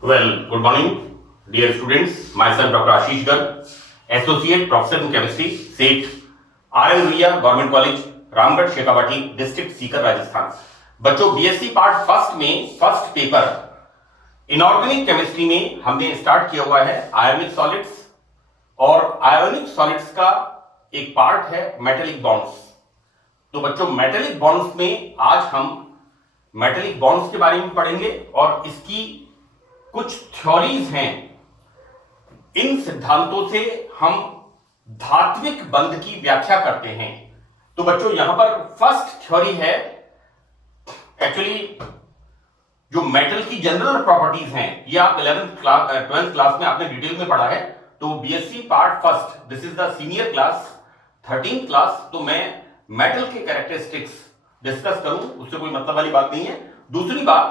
Well, good morning, dear students. Myself, Dr. Ashish Garg, Associate Professor in Chemistry, SET, RM Ruia, Government College, Ramgarh Shekhawati, district Sikar, Rajasthan. बच्चों, BSc part first में first paper inorganic chemistry में हमने start किया हुआ है ionic solids, और ionic solids का एक पार्ट है मेटेलिक बॉन्ड्स। तो बच्चों, मेटेलिक बॉन्ड्स में आज हम मेटेलिक बॉन्ड्स के बारे में पढ़ेंगे और इसकी कुछ थ्योरीज हैं। इन सिद्धांतों से हम धात्विक बंध की व्याख्या करते हैं। तो बच्चों, यहां पर फर्स्ट थ्योरी है, एक्चुअली जो मेटल की जनरल प्रॉपर्टीज हैं, ये आप 12th क्लास में आपने डिटेल में पढ़ा है। तो BSc part first, this is the senior class, 13th class. तो मैं मेटल के कैरेक्टरिस्टिक्स डिस्कस करूं, उससे कोई मतलब वाली बात नहीं है। दूसरी बात,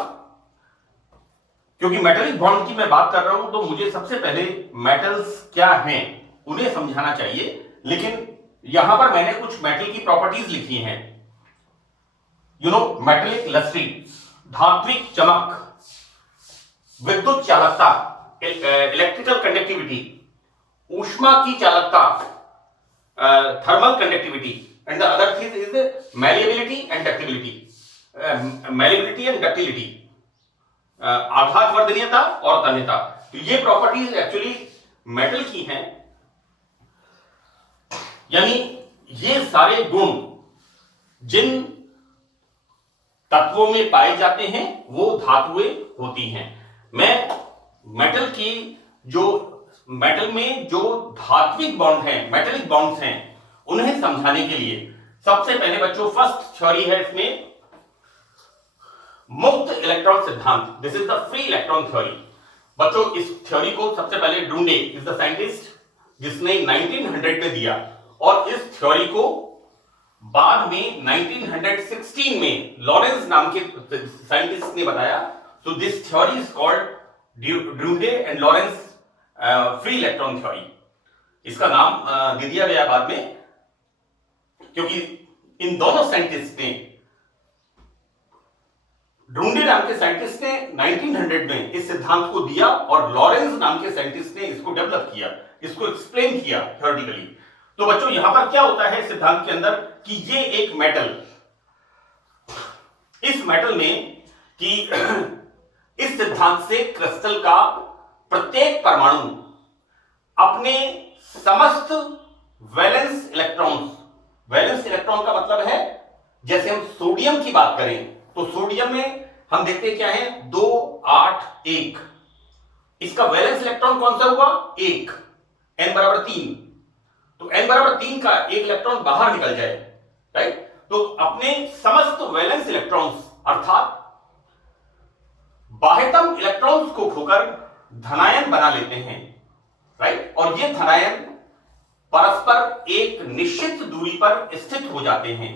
क्योंकि मेटलिक बॉन्ड की मैं बात कर रहा हूं, तो मुझे सबसे पहले मेटल्स क्या हैं उन्हें समझाना चाहिए। लेकिन यहां पर मैंने कुछ मेटल की प्रॉपर्टीज लिखी हैं। मेटेलिक लस्ट्री, धात्विक चमक, विद्युत चालकता, इलेक्ट्रिकल कंडक्टिविटी, ऊष्मा की चालकता, thermal conductivity, and the other thing is malleability and ductility, malleability and ductility, आघात वर्धनीयता और तन्यता। तो ये प्रॉपर्टीज एक्चुअली मेटल की हैं, यानी ये सारे गुण जिन तत्वों में पाए जाते हैं वो धातुएं होती हैं। मैं मेटल में जो धात्विक बॉन्ड हैं, मेटेलिक बॉन्ड्स हैं, उन्हें समझाने के लिए सबसे पहले बच्चों फर्स्ट थ्योरी है इसमें मुक्त इलेक्ट्रॉन सिद्धांत। This is the free electron theory. बच्चों, इस थ्योरी को सबसे पहले ड्रूंडे इज द साइंटिस्ट जिसने 1900 में दिया, और इस थ्योरी को बाद में 1916 में लॉरेंस नाम के साइंटिस्ट ने बताया। So this theory is called Drude and Lorentz free electron theory. इसका नाम दे दिया गया बाद में, क्योंकि इन दोनों साइंटिस्ट ने, ड्रूंडे नाम के साइंटिस्ट ने 1900 में इस सिद्धांत को दिया, और लॉरेंस नाम के साइंटिस्ट ने इसको डेवलप किया, इसको एक्सप्लेन किया थ्योरेटिकली। तो बच्चों, यहां पर क्या होता है सिद्धांत के अंदर कि ये एक मेटल, इस मेटल में कि इस सिद्धांत से क्रिस्टल का प्रत्येक परमाणु अपने समस्त वैलेंस इलेक्ट्रॉन का मतलब है, जैसे हम सोडियम की बात करें तो सोडियम में हम देखते हैं क्या है, 2 8 1। इसका वैलेंस इलेक्ट्रॉन कौन सा हुआ, 1, n बराबर 3। तो n बराबर 3 का एक इलेक्ट्रॉन बाहर निकल जाए, राइट। तो अपने समस्त वैलेंस इलेक्ट्रॉन्स अर्थात बाह्यतम इलेक्ट्रॉन्स को खोकर धनायन बना लेते हैं, राइट। और ये धनायन परस्पर एक निश्चित दूरी पर स्थित हो जाते हैं।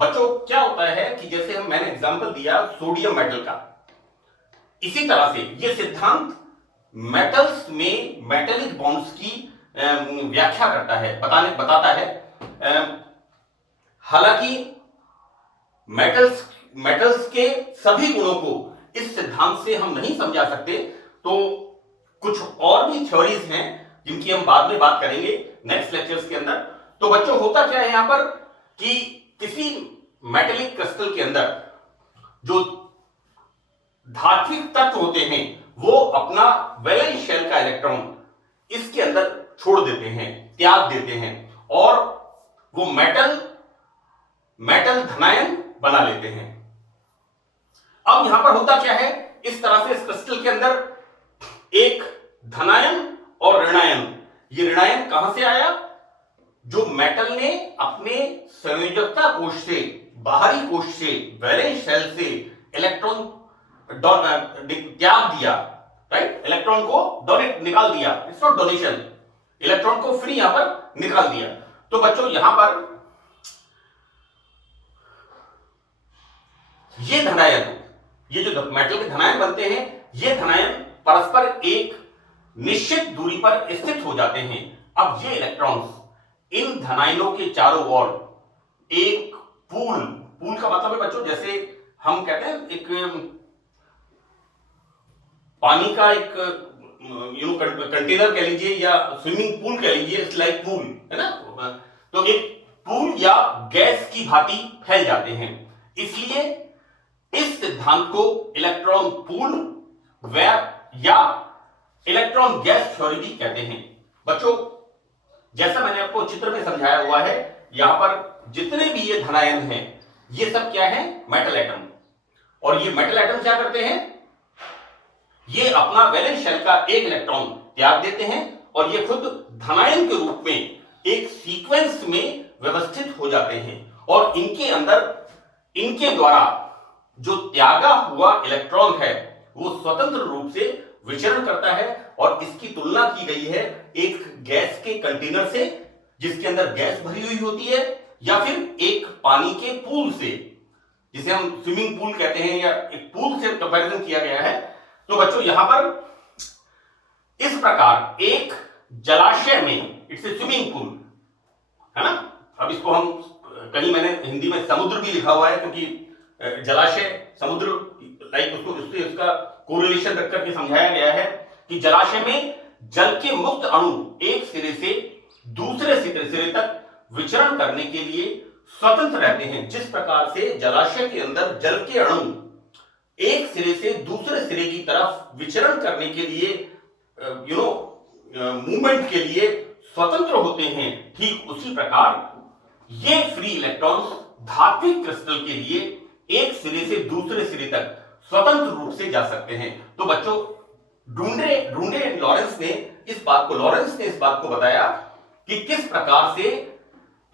बच्चों, क्या होता है कि जैसे मैंने एग्जांपल दिया सोडियम मेटल का, इसी तरह से ये सिद्धांत मेटल्स में मेटेलिक बॉन्ड्स की व्याख्या करता है, बताता है। हालांकि मेटल्स के सभी गुणों को इस सिद्धांत से हम नहीं समझा सकते, तो कुछ और भी थ्योरीज हैं जिनकी हम बाद में बात करेंगे नेक्स्ट लेक्चर्स के अंदर। तो बच्चों, होता क्या है यहां पर कि किसी मेटेलिक क्रिस्टल के अंदर जो धात्विक तत्व होते हैं वो अपना वैलेंस शेल का इलेक्ट्रॉन इसके अंदर छोड़ देते हैं, त्याग देते हैं, और वो मेटल धनायन बना लेते हैं। अब यहां पर होता क्या है, इस तरह से इस क्रिस्टल के अंदर एक धनायन और ऋणायन, ये ऋणायन कहां से आया, जो मेटल ने अपने संयोजकता कोश से, बाहरी कोश से, वैलेंस शेल से इलेक्ट्रॉन त्याग दिया, राइट। इलेक्ट्रॉन को निकाल दिया, इट्स नॉट डोनेशन, इलेक्ट्रॉन को फ्री यहां पर निकाल दिया। तो बच्चों, यहां पर ये धनायन, ये जो मेटल के धनायन बनते हैं, ये धनायन परस्पर एक निश्चित दूरी पर स्थित हो जाते हैं। अब ये इलेक्ट्रॉन्स इन धनायनों के चारों ओर एक पूल का मतलब है बच्चों, जैसे हम कहते हैं एक पानी का एक कंटेनर कह लीजिए या स्विमिंग पूल कह लीजिए, इट्स लाइक पूल, है ना। तो एक पूल या गैस की भांति फैल जाते हैं। इसलिए इस सिद्धांत को इलेक्ट्रॉन पूल या इलेक्ट्रॉन गैस थ्योरी भी कहते हैं। बच्चों, जैसा मैंने आपको चित्र में समझाया हुआ है, यहां पर जितने भी ये धनायन हैं, ये सब क्या है? Metal atom. और ये मेटल एटम क्या करते हैं? ये अपना वैलेंस शेल का एक इलेक्ट्रॉन त्याग देते हैं और ये खुद धनायन के रूप में एक सीक्वेंस में व्यवस्थित हो जाते हैं और इनके अंदर इनके द्वारा जो त्यागा हुआ इलेक्ट्रॉन है वो स्वतंत्र रूप से विचरण करता है। और इसकी तुलना की गई है एक गैस के कंटेनर से जिसके अंदर गैस भरी हुई होती है, या फिर एक पानी के पूल से, जिसे हम स्विमिंग पूल कहते हैं, या एक पूल से कंपैरिजन किया गया है। तो बच्चों, यहां पर इस प्रकार एक जलाशय में, इट्स ए स्विमिंग पूल, है ना। अब इसको हम कहीं मैंने हिंदी में समुद्र भी लिखा हुआ है, क्योंकि जलाशय समुद्र लाइक उसको इसका कोरिलेशन रख करके समझाया गया है कि जलाशय में जल के मुक्त अणु एक सिरे से दूसरे सिरे तक विचरण करने के लिए स्वतंत्र रहते हैं। जिस प्रकार से जलाशय के अंदर जल के अणु एक सिरे से दूसरे सिरे की तरफ विचरण करने के लिए मूवमेंट के लिए स्वतंत्र होते हैं, ठीक उसी प्रकार ये फ्री इलेक्ट्रॉन्स धात्विक क्रिस्टल के लिए एक सिरे से दूसरे सिरे तक स्वतंत्र रूप से जा सकते हैं। तो बच्चों, लॉरेंस ने इस बात को बताया कि किस प्रकार से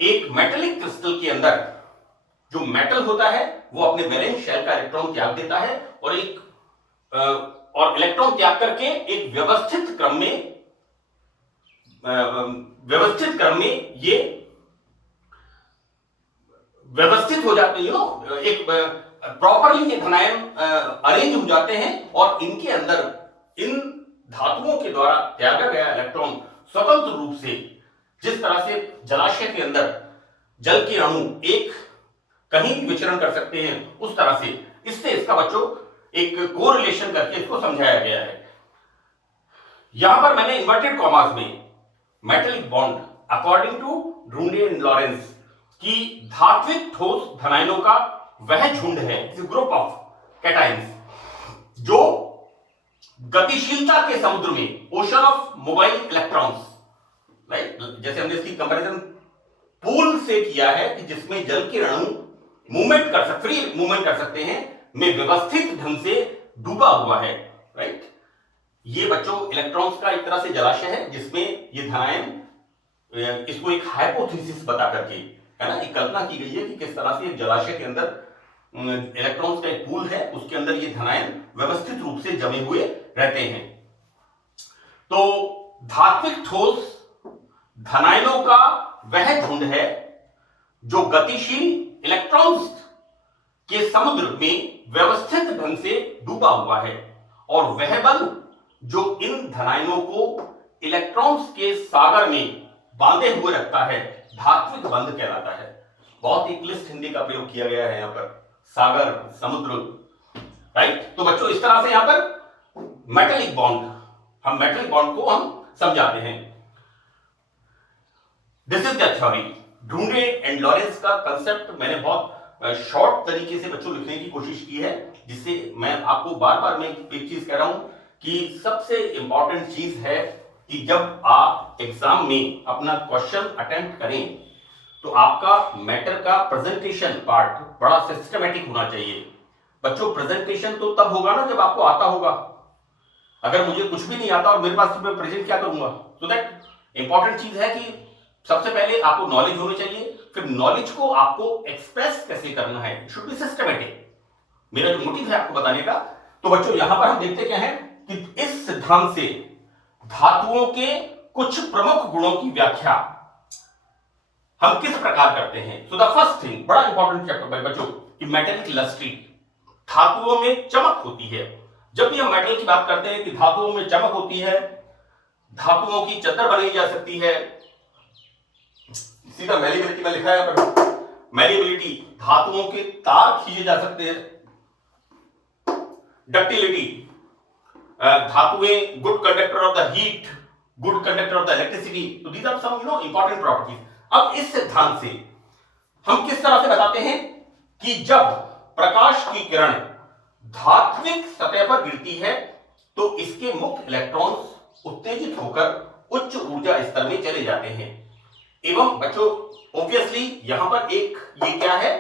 एक मेटेलिक क्रिस्टल के अंदर जो मेटल होता है वो अपने वैलेंस शेल का इलेक्ट्रॉन त्याग देता है और इलेक्ट्रॉन त्याग करके एक व्यवस्थित क्रम में ये व्यवस्थित हो जाते हैं, एक प्रॉपरली ये धनायन अरेंज हो जाते हैं और इनके अंदर इन धातुओं के द्वारा त्यागा गया इलेक्ट्रॉन स्वतंत्र रूप से, जिस तरह से जलाशय के अंदर जल के अणु एक कहीं भी विचरण कर सकते हैं, उस तरह से इससे इसका बच्चों एक कोरिलेशन करके इसको समझाया गया है। यहां पर मैंने इन्वर्टेड कॉमास में metallic bond according to Drude and Lorentz की धात्विक ठोस धनायनों का वह झुंड है, ग्रुप ऑफ कैटायंस, जो गतिशीलता के समुद्र में, ocean of mobile electrons, right, जैसे हमने इसकी कंपैरिजन पूल से किया है कि जिसमें जल के अणु फ्री मूवमेंट कर सकते हैं, में व्यवस्थित ढंग से डूबा हुआ है, राइट। ये बच्चों इलेक्ट्रॉन्स का एक तरह से जलाशय है जिसमें ये धनायन, इसको एक हाइपोथेसिस बता करके, है ना, एक कल्पना की गई है कि किस तरह से एक जलाशय के अंदर इलेक्ट्रॉन्स का एक पूल है, उसके अंदर ये धनायन व्यवस्थित रूप से जमे हुए रहते हैं। तो धात्विक ठोस धनायनों का वह झुंड है जो गतिशील इलेक्ट्रॉन्स के समुद्र में व्यवस्थित ढंग से डूबा हुआ है, और वह बल जो इन धनायनों को इलेक्ट्रॉन्स के सागर में बांधे हुए रखता है, धात्विक बंध कहलाता है। बहुत ही क्लिष्ट हिंदी का प्रयोग किया गया है यहां पर, सागर, समुद्र, राइट। तो बच्चों, इस तरह से यहां पर मेटेलिक बॉन्ड को हम समझाते हैं। This is the theory. Drude and Lorentz का कंसेप्ट मैंने बहुत शॉर्ट तरीके से बच्चों लिखने की कोशिश की है, जिससे मैं आपको बार बार मैं एक चीज कह रहा हूं कि सबसे इंपॉर्टेंट चीज है कि जब आप एग्जाम में अपना क्वेश्चन अटेम्प्ट करें तो आपका मैटर का प्रेजेंटेशन पार्ट बड़ा सिस्टमैटिक होना चाहिए। बच्चों, प्रेजेंटेशन तो तब होगा ना जब आपको आता होगा। अगर मुझे कुछ भी नहीं आता और मेरे पास तो मैं प्रेजेंट क्या करूंगा? सो दैट इंपॉर्टेंट चीज है कि सबसे पहले आपको नॉलेज होनी चाहिए, फिर नॉलेज को आपको एक्सप्रेस कैसे करना है, इट शुड बी सिस्टमैटिक। मेरा जो मोटिव है आपको बताने का। तो बच्चों, यहां पर हम देखते क्या है कि इस सिद्धांत से धातुओं के कुछ प्रमुख गुणों की व्याख्या हम किस प्रकार करते हैं। सो द फर्स्ट थिंग, बड़ा इंपॉर्टेंट चैप्टर बच्चों, कि मेटेलिक लस्ट्री, धातुओं में चमक होती है। जब भी हम मेटल की बात करते हैं कि धातुओं में चमक होती है, धातुओं की चादर बनाई जा सकती है, सीधा मैलिबिलिटी में लिखा है, पर मैलिबिलिटी, धातुओं के तार खींचे जा सकते हैं, डक्टिलिटी, धातुएं good conductor of the heat, good conductor of the electricity, तो these are some important properties. अब इस सिद्धांत से हम किस तरह से बताते हैं कि जब प्रकाश की किरण धात्विक सतह पर गिरती है तो इसके मुक्त इलेक्ट्रॉन्स उत्तेजित होकर उच्च ऊर्जा स्तर में चले जाते हैं। एवं बच्चों ऑब्वियसली यहां पर एक ये क्या है,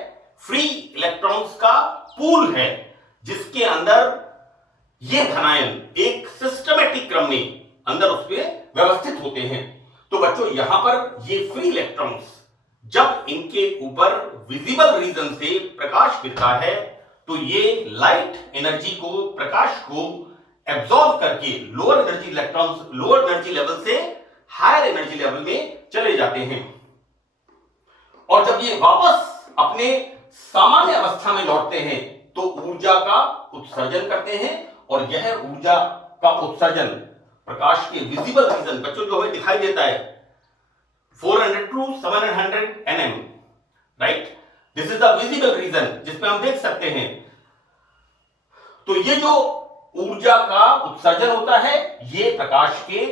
फ्री इलेक्ट्रॉन्स का पूल है जिसके अंदर ये धनायन एक सिस्टमेटिक क्रम में अंदर उसमें व्यवस्थित होते हैं। तो बच्चों यहां पर ये फ्री इलेक्ट्रॉन्स जब इनके ऊपर विजिबल रीजन से प्रकाश गिरता है तो ये लाइट एनर्जी को, प्रकाश को एब्जॉर्ब करके lower energy electrons lower energy level से हायर एनर्जी लेवल में चले जाते हैं। और जब ये वापस अपने सामान्य अवस्था में लौटते हैं तो ऊर्जा का उत्सर्जन करते हैं और यह ऊर्जा का उत्सर्जन प्रकाश के विजिबल रीजन बच्चों जो हमें दिखाई देता है 400 to 700 nm, right, this is the visible region जिसमें हम देख सकते हैं। तो ये जो ऊर्जा का उत्सर्जन होता है ये प्रकाश के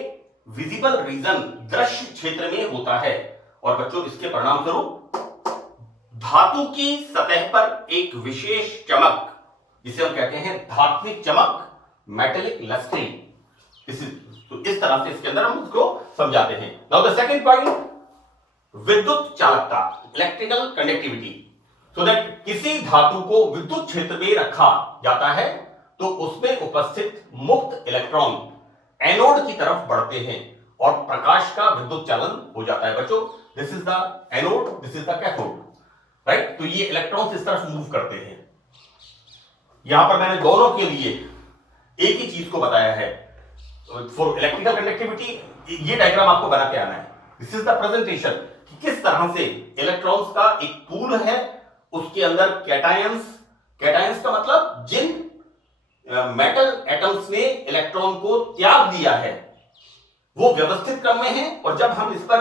विजिबल रीजन दृश्य क्षेत्र में होता है और बच्चों इसके परिणाम स्वरूप धातु की सतह पर एक विशेष चमक जिसे हम कहते हैं धात्विक चमक, मेटेलिक लस्ट्री, तो इस तरह से इसके अंदर हम उसको समझाते हैं। नाउ द सेकंड पॉइंट, विद्युत चालकता, इलेक्ट्रिकल कंडक्टिविटी। सो दैट किसी धातु को विद्युत क्षेत्र में रखा जाता है तो उसमें उपस्थित मुक्त इलेक्ट्रॉन एनोड की तरफ बढ़ते हैं और प्रकाश का विद्युत चालन हो जाता है। बच्चों this is the anode, this is the cathode, right. तो ये इलेक्ट्रॉन्स इस तरफ मूव करते हैं। यहां पर मैंने दोनों के लिए एक ही चीज को बताया है। फॉर इलेक्ट्रिकल कंडक्टिविटी ये डायग्राम आपको बना के आना है। दिस इज द प्रेजेंटेशन कि किस तरह से इलेक्ट्रॉन्स का एक पूल है, उसके अंदर कैटायंस, कैटायंस का मतलब जिन मेटल एटम्स ने इलेक्ट्रॉन को त्याग दिया है वो व्यवस्थित क्रम में है। और जब हम इस पर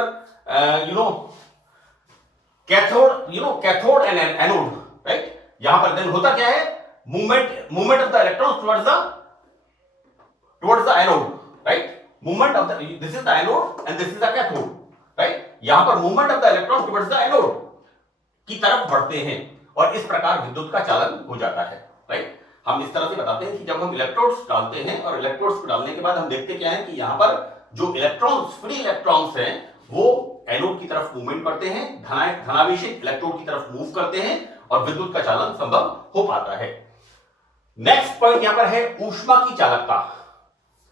कैथोड एंड एनोड, राइट, यहां पर देन होता क्या है, movement of the electrons towards the anode, right, movement of the, this is the anode and this is the cathode, right. यहां पर movement of the electron towards the anode की तरफ बढ़ते हैं और इस प्रकार विद्युत का चालन हो जाता है, राइट। हम इस तरह से बताते हैं कि जब हम इलेक्ट्रोड्स डालते हैं और इलेक्ट्रोड्स को डालने के बाद हम देखते क्या है कि यहां पर जो इलेक्ट्रॉन्स, फ्री इलेक्ट्रॉन्स हैं वो एनोड की तरफ मूवमेंट करते हैं, धनावेशित इलेक्ट्रोड की तरफ मूव करते हैं और विद्युत का चालन संभव हो पाता है। नेक्स्ट पॉइंट यहां पर है ऊष्मा की चालकता।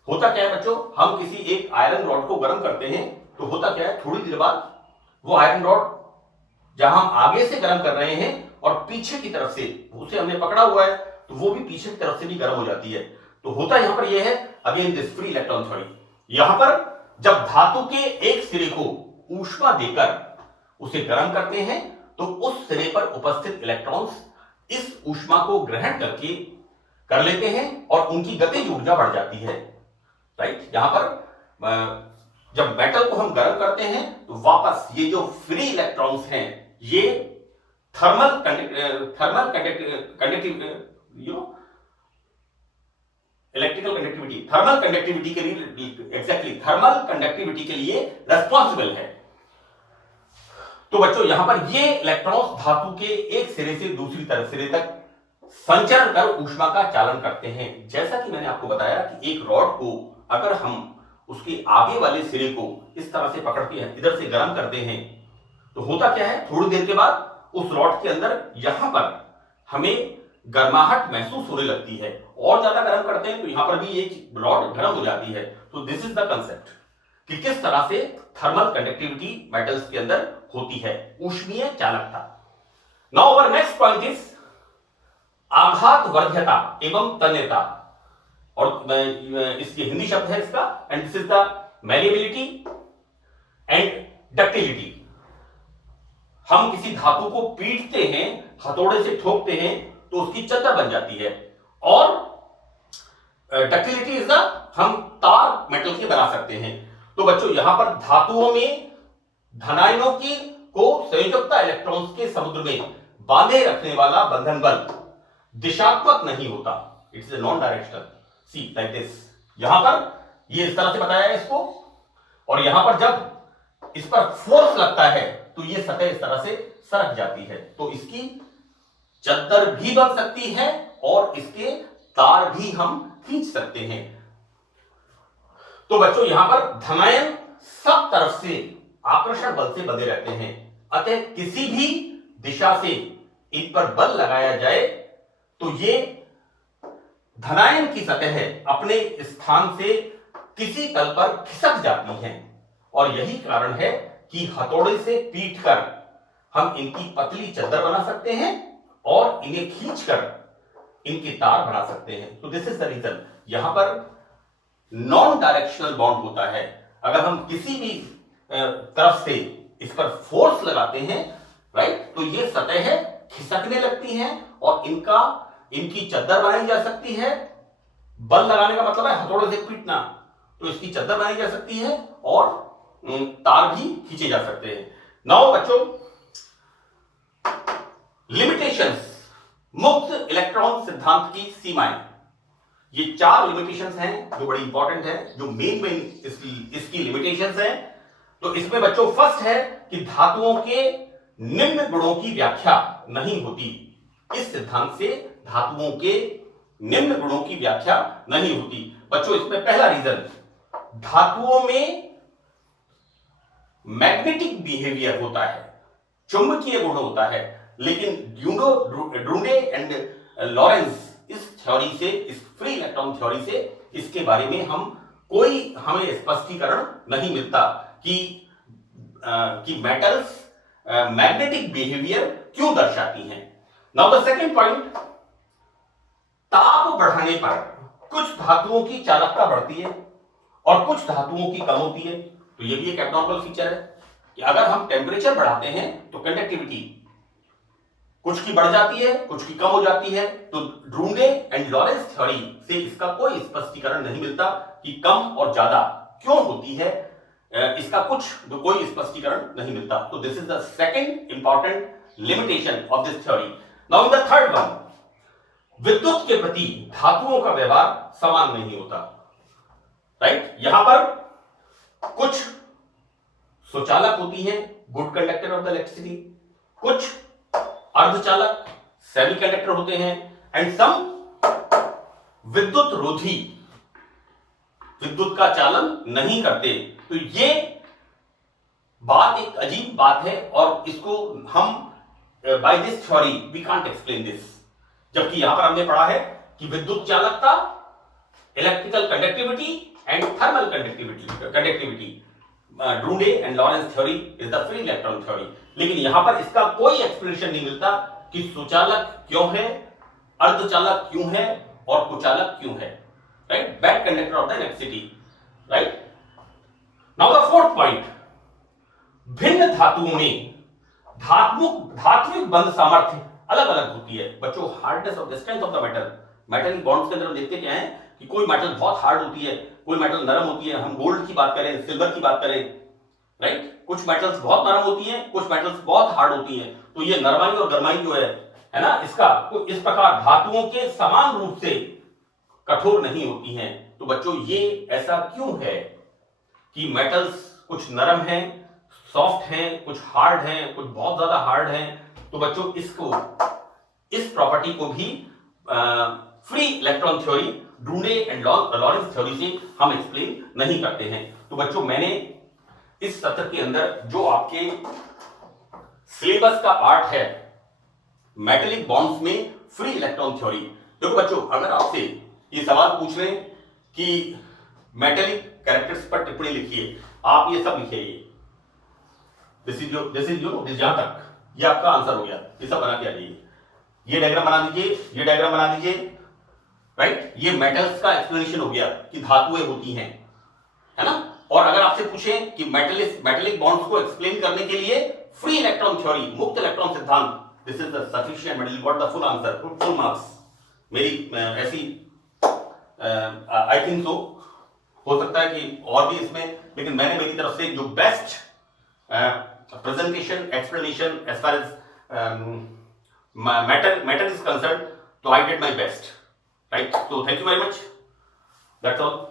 होता क्या है बच्चों, हम किसी एक आयरन रॉड को गर्म करते हैं तो होता क्या है, थोड़ी देर बाद वो आयरन रॉड जहां हम आगे से गर्म कर रहे हैं और पीछे की तरफ से उसे हमने पकड़ा हुआ है तो वो भी पीछे की तरफ से भी गर्म हो जाती है। तो होता यहां पर यह है, again this free electron theory, यहां पर जब धातु के एक सिरे को ऊष्मा देकर उसे गर्म करते हैं तो उस सिरे पर उपस्थित इलेक्ट्रॉन्स इस ऊष्मा को ग्रहण करके कर लेते हैं और उनकी गतिज ऊर्जा बढ़ जाती है, राइट। यहां पर जब मेटल को हम गर्म करते हैं तो वापस ये जो फ्री इलेक्ट्रॉन्स हैं ये thermal electrical conductivity, thermal conductivity के लिए, एग्जैक्टली थर्मल कंडक्टिविटी के लिए रेस्पॉन्सिबल है। तो बच्चों यहां पर ये इलेक्ट्रॉन्स धातु के एक सिरे से दूसरी तरफ सिरे तक संचरण कर ऊष्मा का चालन करते हैं। जैसा कि मैंने आपको बताया कि एक रॉड को अगर हम उसके आगे वाले सिरे को इस तरह से पकड़ते हैं, इधर से गर्म करते हैं तो होता क्या है, थोड़ी देर के बाद उस रॉड के अंदर यहां पर हमें गर्माहट महसूस होने लगती है और ज्यादा गर्म करते हैं तो यहां पर भी ये रॉड गर्म हो जाती है। तो दिस इज द कंसेप्ट कि किस तरह से थर्मल कंडक्टिविटी मेटल्स के अंदर होती है, ऊष्मीय चालकता। Now our next point is आघात वर्ध्यता एवं तन्यता, और इसकी हिंदी शब्द है इसका, and this is the malleability and ductility. हम किसी धातु को पीटते हैं, हथौड़े से ठोकते हैं तो उसकी चद्दर बन जाती है, और डक्टिलिटी इज द, हम तार मेटल के बना सकते हैं। तो बच्चों यहां पर धातुओं में धनायनों की को संयोजकता इलेक्ट्रॉन्स के समुद्र में बांधे रखने वाला बंधन बल दिशात्मक नहीं होता, it's a non directional, see like this. यहां पर ये इस तरह से बताया है इसको, और यहां पर जब इस पर फोर्स लगता है तो ये सतह इस तरह से सरक जाती है, तो इसकी चद्दर भी बन सकती है और इसके तार भी हम खींच सकते हैं। तो बच्चों यहां पर धनायन सब तरफ से आकर्षण बल से बंधे रहते हैं, अतः किसी भी दिशा से इन पर बल लगाया जाए तो ये धनायन की सतह अपने स्थान से किसी तल पर खिसक जाती हैं, और यही कारण है कि हथौड़े से पीटकर हम इनकी पतली चद्दर बना सकते हैं और इन्हें खींचकर इनके तार बना सकते हैं। तो दिस इज द रीजन, यहां पर नॉन डायरेक्शनल बॉन्ड होता है। अगर हम किसी भी तरफ से इस पर फोर्स लगाते हैं, राइट, तो ये सतह खिसकने लगती हैं और इनकी चद्दर बनाई जा सकती है। बल लगाने का मतलब है हथौड़े से पीटना, तो इसकी चद्दर बनाई जा सकती है और तार भी खींचे जा सकते हैं। नाउ बच्चों, लिमिटेशंस, मुक्त इलेक्ट्रॉन सिद्धांत की सीमाएं। ये 4 लिमिटेशंस हैं जो बड़ी इंपॉर्टेंट है, जो मेन इसकी लिमिटेशंस हैं। तो इसमें बच्चों फर्स्ट है कि धातुओं के निम्न गुणों की व्याख्या नहीं होती। इस सिद्धांत से धातुओं के निम्न गुणों की व्याख्या नहीं होती। बच्चों इसमें पहला रीजन, धातुओं में मैग्नेटिक बिहेवियर होता है, चुंबकीय गुण होता है, लेकिन ड्रूंडे एंड लॉरेंस इस थ्योरी से, इस फ्री इलेक्ट्रॉन थ्योरी से इसके बारे में हमें स्पष्टीकरण नहीं मिलता कि मेटल्स मैग्नेटिक बिहेवियर क्यों दर्शाती हैं। नाउ द सेकंड पॉइंट, ताप बढ़ाने पर कुछ धातुओं की चालकता बढ़ती है और कुछ धातुओं की कम होती है। तो ये भी एक एब्नॉर्मल फीचर है कि अगर हम टेम्परेचर बढ़ाते हैं तो कंडक्टिविटी कुछ की बढ़ जाती है, कुछ की कम हो जाती है। तो ड्रूंडे एंड लॉरेंस थ्योरी से इसका कोई स्पष्टीकरण नहीं मिलता कि कम और ज्यादा क्यों होती है, इसका कोई स्पष्टीकरण नहीं मिलता। तो this is the second important limitation of this theory. Now the third one, विद्युत के प्रति धातुओं का व्यवहार समान नहीं होता, राइट। यहां पर कुछ सुचालक होती हैं, good conductor of the electricity, कुछ अर्धचालक सेमीकंडक्टर होते हैं, एंड सम विद्युत रोधी, विद्युत का चालन नहीं करते। तो ये बात एक अजीब बात है और इसको हम by this theory we can't explain this. जबकि यहां पर हमने पढ़ा है कि विद्युत चालकता, electrical conductivity and thermal conductivity, Drude and Lorentz theory is the free electron theory. लेकिन यहां पर इसका कोई एक्सप्लेनेशन नहीं मिलता कि सुचालक क्यों है, अर्धचालक क्यों है और कुचालक क्यों है, right, bad conductor of the electricity, right. Now the fourth point, भिन्न धातुओं में धात्विक बंध सामर्थ्य अलग अलग होती है। बच्चों hardness of the strength of the metal bonds के अंदर हम देखते क्या है कि कोई मेटल बहुत हार्ड होती है, कोई मेटल नरम होती है। हम गोल्ड की बात करें, सिल्वर की बात करें, राइट, कुछ मेटल्स बहुत नरम होती हैं, कुछ मेटल्स बहुत हार्ड होती हैं। तो ये नरमाई और गरमाई जो है ना, इसका तो इस प्रकार धातुओं के समान रूप से कठोर नहीं होती हैं। तो बच्चों ये ऐसा क्यों है कि मेटल्स कुछ नरम हैं, सॉफ्ट हैं, कुछ हार्ड हैं, कुछ बहुत ज्यादा हार्ड हैं। तो बच्चों इस प्रॉपर्टी को भी free electron theory, Drude and Lorentz theory से हम एक्सप्लेन नहीं करते हैं। तो बच्चों मैंने इस सत्र के अंदर जो आपके सिलेबस का पार्ट है मेटेलिक बॉन्ड्स में फ्री इलेक्ट्रॉन थ्योरी, देखो बच्चों अगर आपसे ये सवाल पूछ रहे हैं कि मेटेलिक कैरेक्टर्स पर टिप्पणी लिखिए, आप ये सब लिखिए, दिस इज जहां तक ये आपका आंसर हो गया, ये सब बना के आ जाइए, ये डायग्राम बना दीजिए, ये डायग्राम बना दीजिए, राइट। ये मेटल्स का एक्सप्लेनेशन हो गया कि धातुएं होती हैं, है ना। और अगर आपसे पूछें कि मेटेलिक बॉन्ड्स को एक्सप्लेन करने के लिए फ्री इलेक्ट्रॉन थ्योरी, मुक्त इलेक्ट्रॉन सिद्धांत, this is the sufficient, but you got the full answer, full marks. मेरी ऐसी आई थिंक सो, हो सकता है कि और भी इसमें, लेकिन मैंने मेरी तरफ से जो best presentation explanation as far as matter is concerned, तो I did my best. right? So thank you very much. That's all.